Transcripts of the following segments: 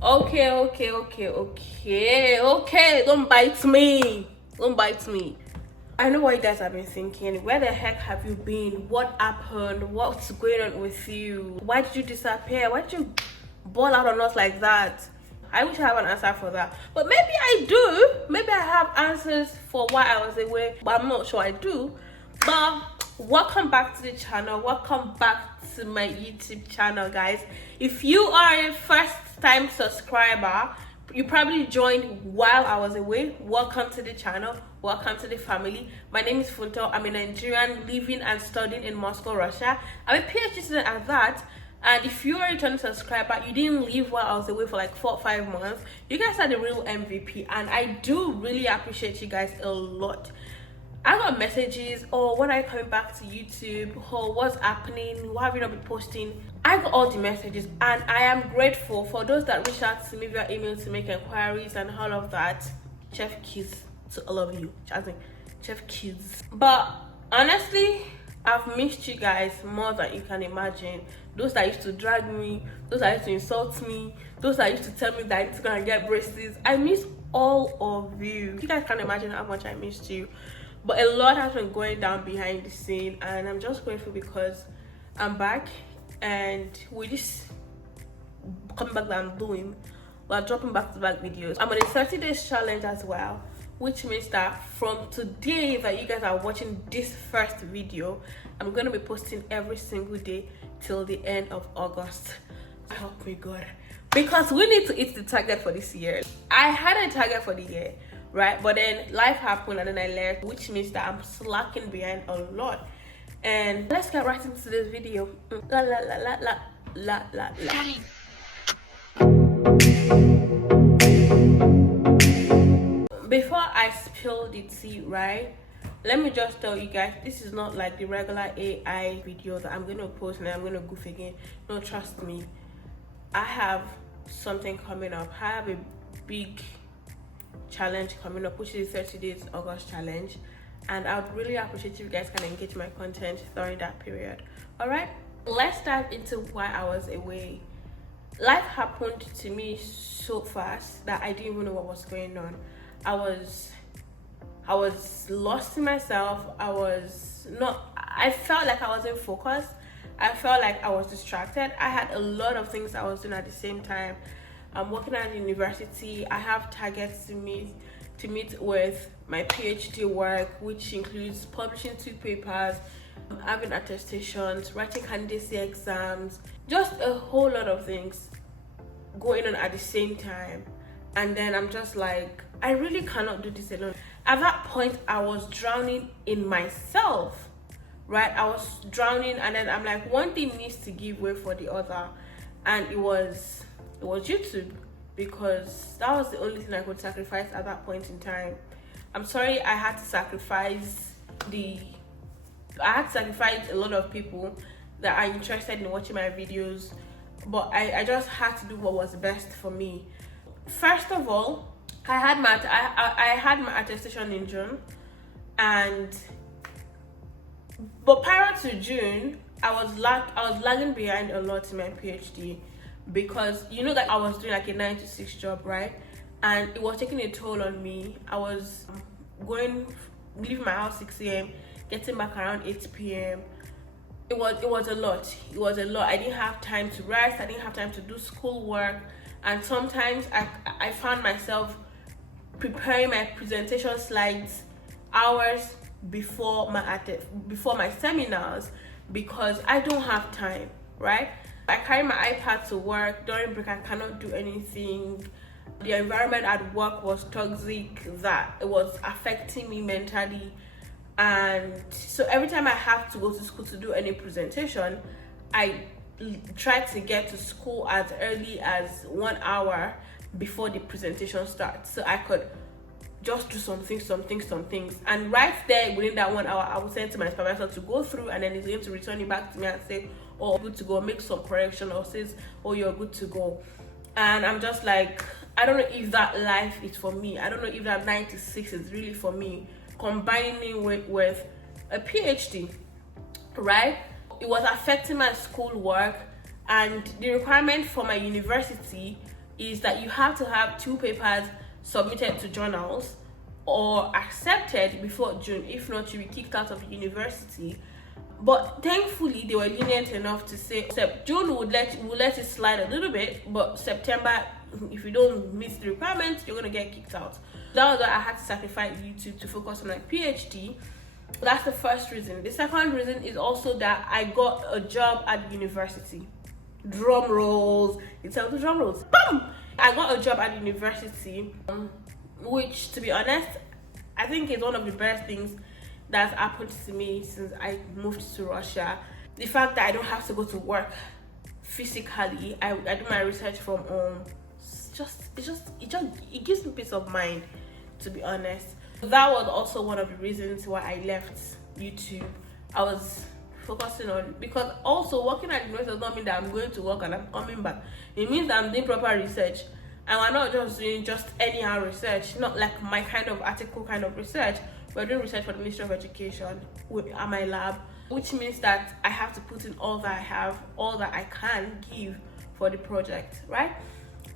Okay. Don't bite me. Don't bite me. I know what you guys have been thinking. Where the heck have you been? What happened? What's going on with you? Why did you disappear? Why did you ball out on us like that? I wish I have an answer for that. But maybe I do. Maybe I have answers for why I was away, but I'm not sure I do. But welcome back to the channel. Welcome back to my YouTube channel, guys. If you are a first time subscriber, you probably joined while I was away. Welcome to the channel. Welcome to the family. My name is Funto. I'm a Nigerian living and studying in Moscow, Russia. I'm a PhD student at that. And if you're a returning subscriber, you didn't leave while I was away for like 4 or 5 months. You guys are the real MVP, and I do really appreciate you guys a lot. I got messages, oh, when are you coming back to YouTube? Oh, what's happening? Why have you not been posting? I got all the messages, and I am grateful for those that reached out to me via email to make inquiries and all of that. Chef kiss to all of you. Chef kiss. But honestly, I've missed you guys more than you can imagine. Those that used to drag me, those that used to insult me, those that used to tell me that I need to go and get braces. I miss all of you. You guys can't imagine how much I missed you. But a lot has been going down behind the scene, and I'm just grateful because I'm back, and with this coming back that I'm doing, we're dropping back-to-back videos. I'm on a 30 days challenge as well, which means that from today that you guys are watching this first video, I'm going to be posting every single day till the end of August. Help me God, because we need to hit the target for this year. I had a target for the year, right? But then life happened and then I left, which means that I'm slacking behind a lot. And let's get right into this video. La la la la la la la la. Before I spill the tea, right, let me just tell you guys, this is not like the regular AI video that I'm going to post and I'm going to goof again. No, trust me, I have something coming up. I have a big challenge coming up, which is the 30 days August challenge, and I would really appreciate if you guys can engage my content during that period. All right, let's dive into why I was away. Life happened to me so fast that I didn't even know what was going on. I was lost in myself. I felt like I wasn't focused. I felt like I was distracted. I had a lot of things I was doing at the same time. I'm working at university. I have targets to meet with my PhD work, which includes publishing 2 papers, having attestations, writing candidacy exams, just a whole lot of things going on at the same time. And then I'm just like, I really cannot do this alone. At that point, I was drowning in myself, right? I was drowning, and then I'm like, one thing needs to give way for the other, and it was YouTube, because that was the only thing I could sacrifice at that point in time. I'm sorry I had to sacrifice a lot of people that are interested in watching my videos, but I just had to do what was best for me. First of all, I had my attestation in June, but prior to June, I was lagging behind a lot in my PhD, because you know that I was doing like a 9 to 6 job, right? And it was taking a toll on me. I was leaving my house 6 a.m, getting back around 8 p.m. It was a lot. It was a lot. I didn't have time to rest. I didn't have time to do schoolwork, and sometimes I found myself preparing my presentation slides hours before my seminars, because I don't have time, right? I carry my iPad to work. During break, I cannot do anything. The environment at work was toxic, that it was affecting me mentally. And so every time I have to go to school to do any presentation, I try to get to school as early as 1 hour before the presentation starts, so I could just do some things. And right there within that 1 hour, I will send to my supervisor to go through, and then he's going to return it back to me and say, oh, good to go, make some correction, or says, oh, you're good to go. And I'm just like, I don't know if that life is for me. I don't know if that 9 to 6 is really for me, combining with a PhD, right? It was affecting my school work, and the requirement for my university is that you have to have 2 papers submitted to journals or accepted before June. If not, you'll be kicked out of university. But thankfully, they were lenient enough to say June would let it slide a little bit, but September, if you don't meet the requirements, you're gonna get kicked out. That was why I had to sacrifice YouTube to focus on my PhD. That's the first reason. The second reason is also that I got a job at university. Drum rolls. It's all the drum rolls. Boom! I got a job at university, which, to be honest, I think is one of the best things that's happened to me since I moved to Russia. The fact that I don't have to go to work physically, I do my research from home. It gives me peace of mind, to be honest. That was also one of the reasons why I left YouTube. I was focusing on, because also working at university does not mean that I'm going to work and I'm coming back. It means that I'm doing proper research, and we're not just doing just anyhow research, not like my kind of article kind of research. We're doing research for the Ministry of Education at my lab, which means that I have to put in all that I have, all that I can give for the project, right?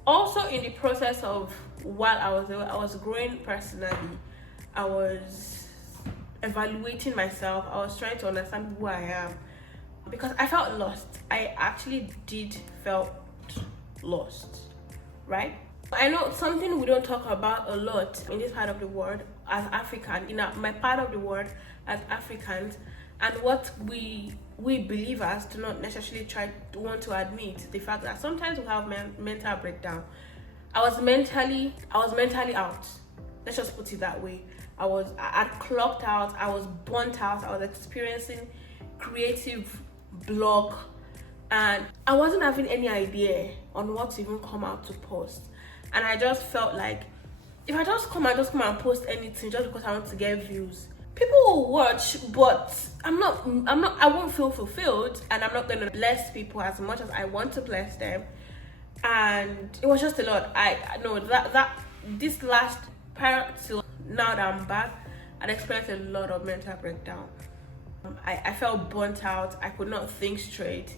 Also, in the process of while I was growing personally, I was evaluating myself. I was trying to understand who I am, because I felt lost. I actually did felt lost, right? I know something we don't talk about a lot in this part of the world as African, in my part of the world as Africans, and what we believers do not necessarily want to admit, the fact that sometimes we have mental breakdown. I was mentally out. Let's just put it that way. I clocked out, I was burnt out, I was experiencing creative block, and I wasn't having any idea on what to even come out to post. And I just felt like if I just come and post anything just because I want to get views, people will watch, but I won't feel fulfilled, and I'm not gonna bless people as much as I want to bless them. And it was just a lot. I know that this last part till now that I'm back, I'd experienced a lot of mental breakdown. I felt burnt out. I could not think straight.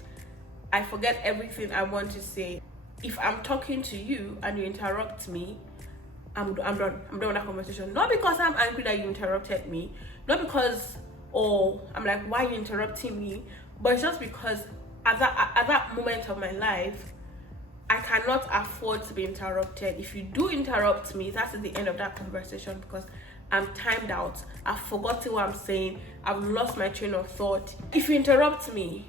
I forget everything I want to say. If I'm talking to you and you interrupt me, I'm done. I'm done with that conversation. Not because I'm angry that you interrupted me, not because I'm like, why are you interrupting me? But it's just because at that moment of my life, I cannot afford to be interrupted. If you do interrupt me, that's at the end of that conversation, because I'm timed out. I've forgotten what I'm saying. I've lost my train of thought. If you interrupt me,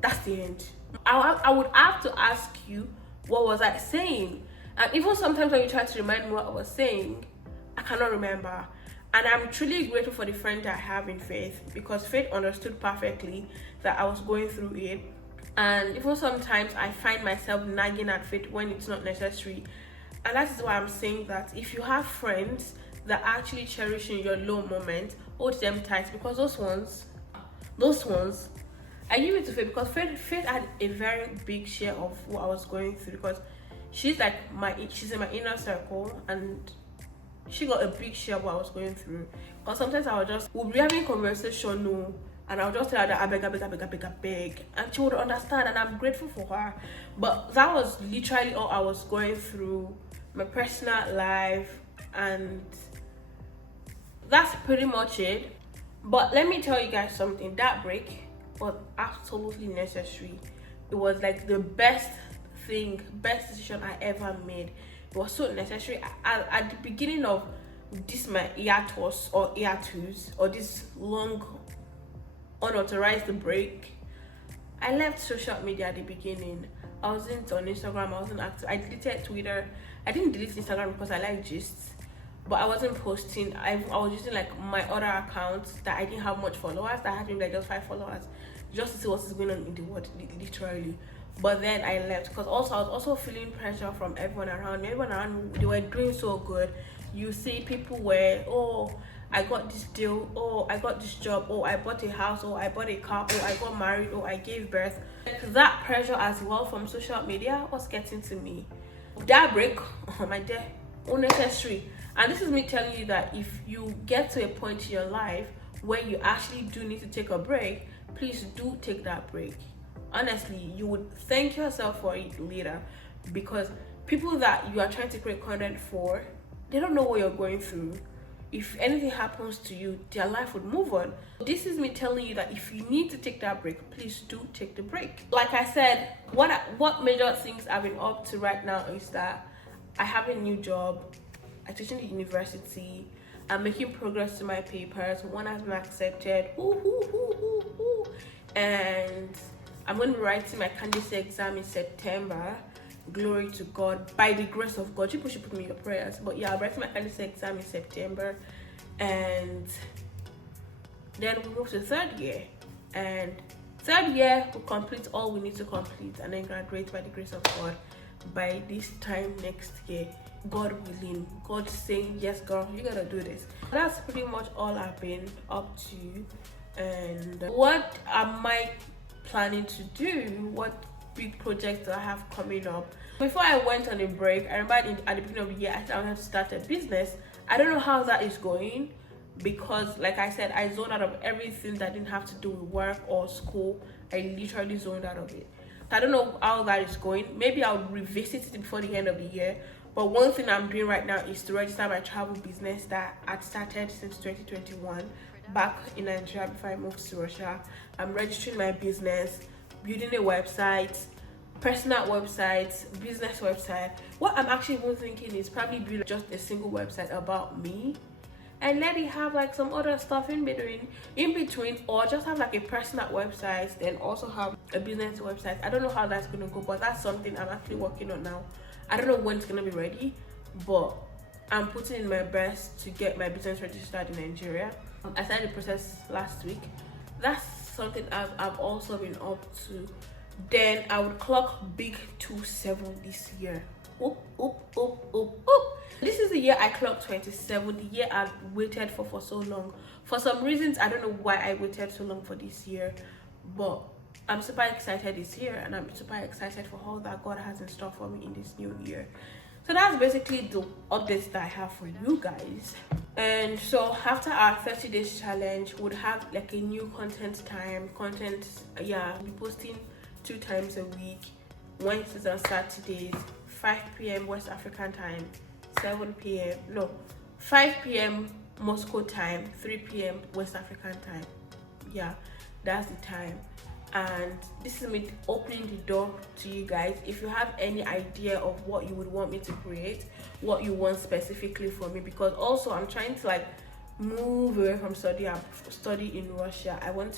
that's the end. I would have to ask you, what was I saying? And even sometimes when you try to remind me what I was saying, I cannot remember. And I'm truly grateful for the friend I have in Faith, because Faith understood perfectly that I was going through it. And even sometimes I find myself nagging at Faith when it's not necessary. And that is why I'm saying that if you have friends that actually cherish in your low moment, hold them tight, because those ones, I give it to Faith, because Faith had a very big share of what I was going through, because she's in my inner circle, and she got a big share of what I was going through. Because sometimes we'll be having conversation, and I'll just tell her that I beg, and she would understand, and I'm grateful for her. But that was literally all I was going through, my personal life, and that's pretty much it. But let me tell you guys something, that break was absolutely necessary. It was like the best decision I ever made. It was so necessary. At the beginning of this my hiatus or hiatus, or this long unauthorized break, I left social media at the beginning. I wasn't on Instagram, I wasn't active. I deleted Twitter. I didn't delete Instagram because I like gists, but I wasn't posting. I was using like my other accounts that I didn't have much followers, that I had maybe like just 5 followers, just to see what's going on in the world, literally. But then I left because also I was also feeling pressure from everyone around me. Everyone around me, they were doing so good. You see people were, I got this deal, I got this job, I bought a house, I bought a car, I got married, I gave birth. That pressure as well from social media was getting to me. That break, my dear, unnecessary. And this is me telling you that if you get to a point in your life where you actually do need to take a break, please do take that break. Honestly, you would thank yourself for it later, because people that you are trying to create content for, they don't know what you're going through. If anything happens to you, their life would move on. This is me telling you that if you need to take that break, please do take the break. Like I said, what major things I've been up to right now is that I have a new job. I teach in the university. I'm making progress to my papers. One has been accepted. And I'm going to be writing my candidacy exam in September. Glory to God. By the grace of God. People should put me in your prayers. But yeah, I'm writing my candidacy exam in September. And then we move to third year. And third year, we'll complete all we need to complete and then graduate by the grace of God by this time next year. God willing, God saying, yes girl, you gotta do this. That's pretty much all I've been up to. And what am I planning to do? What big projects do I have coming up? Before I went on a break, I remember at the beginning of the year I said I wanted to start a business. I don't know how that is going, because like I said, I zoned out of everything that didn't have to do with work or school. I literally zoned out of it. I don't know how that is going. Maybe I'll revisit it before the end of the year. But one thing I'm doing right now is to register my travel business that I'd started since 2021 back in Nigeria before I moved to Russia. I'm registering my business, building a website, personal website, business website. What I'm actually even thinking is probably build just a single website about me and let it have like some other stuff in between, or just have like a personal website then also have a business website. I don't know how that's gonna go, but that's something I'm actually working on now. I don't know when it's gonna be ready, but I'm putting in my best to get my business registered in Nigeria. I started the process last week. That's something I've also been up to. Then I would clock big 27 this year. Oop. This is the year I clocked 27, the year I waited for so long. For some reasons, I don't know why I waited so long for this year, but I'm super excited this year, and I'm super excited for all that God has in store for me in this new year. So that's basically the updates that I have for you guys. And so after our 30 days challenge, we'll have like a new content time. We'll be posting 2 times a week, Wednesdays and Saturdays, 5 p.m. West African time, 5 p.m. Moscow time, 3 p.m. West African time. Yeah, that's the time. And this is me opening the door to you guys. If you have any idea of what you would want me to create, what you want specifically for me, because also I'm trying to like move away from study in Russia. I want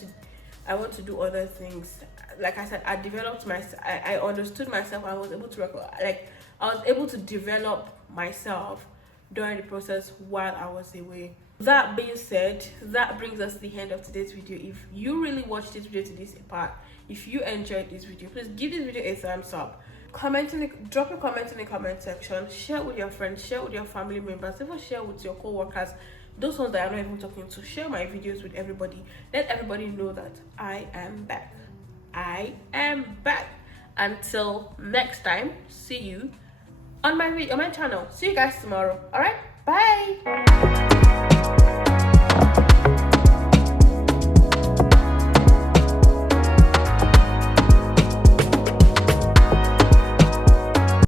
to do other things. Like I said, I developed myself. I understood myself. I was able to develop myself during the process while I was away. That being said, that brings us to the end of today's video. If you really watched this video to this part, if you enjoyed this video, please give this video a thumbs up. Drop a comment in the comment section. Share with your friends, share with your family members, even share with your co-workers, those ones that I'm not even talking to. Share my videos with everybody. Let everybody know that I am back. I am back. Until next time, see you on my channel. See you guys tomorrow. All right.